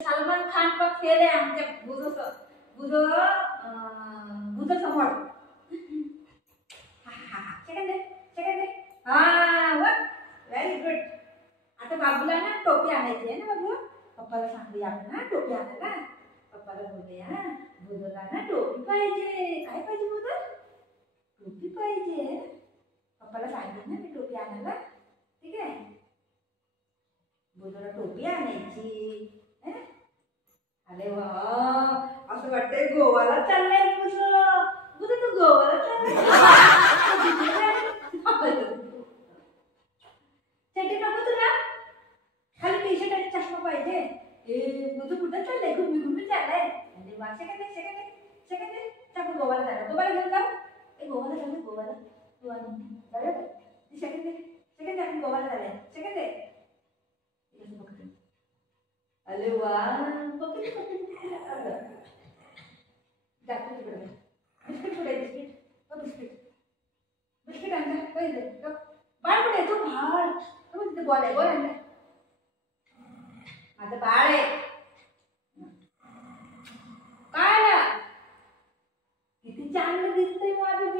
सलमान खान पण फेल आहे आमच्या बुध समोर. सेकंड हा वर व्हेरी गुड. आता बाबूला ना टोपी आणायची आहे ना बाबू. पप्पाला सांगूया आपण ना टोपी आणायला. पप्पाला बोलूया बुधला ना टोपी पाहिजे. काय पाहिजे बुध? टोपी पाहिजे. पप्पाला सांगितलं ना मी टोपी आणायला. ठीक आहे. बुधला टोपी आणायची. अरे वा असं वाटतंय गोवाला चाललंय बुध तू गोवाला चाललंय. चटी नको तुला. खाली टी शर्ट आणि चष्मा पाहिजे. बुध कुठं चाललंय? घुमी चाललंय. अरे वा सेकंड आपण गोवाला चाललो. गोवाला घेऊन जाऊ. गोवाला चाललंय गोवाला. तू आणि सेकंड आपण गोवाला चाललंय. सेकंड अरे वा दाखव तिकडे. बिस्किट कुठे आहे? बिस्किट आणला पहिले. बाळ कुठे आहे? तो बाळ तिथे बॉल आहे. बॉल आणला. माझं बाळ आहे. काय ना किती चांगलं दिसतंय माझं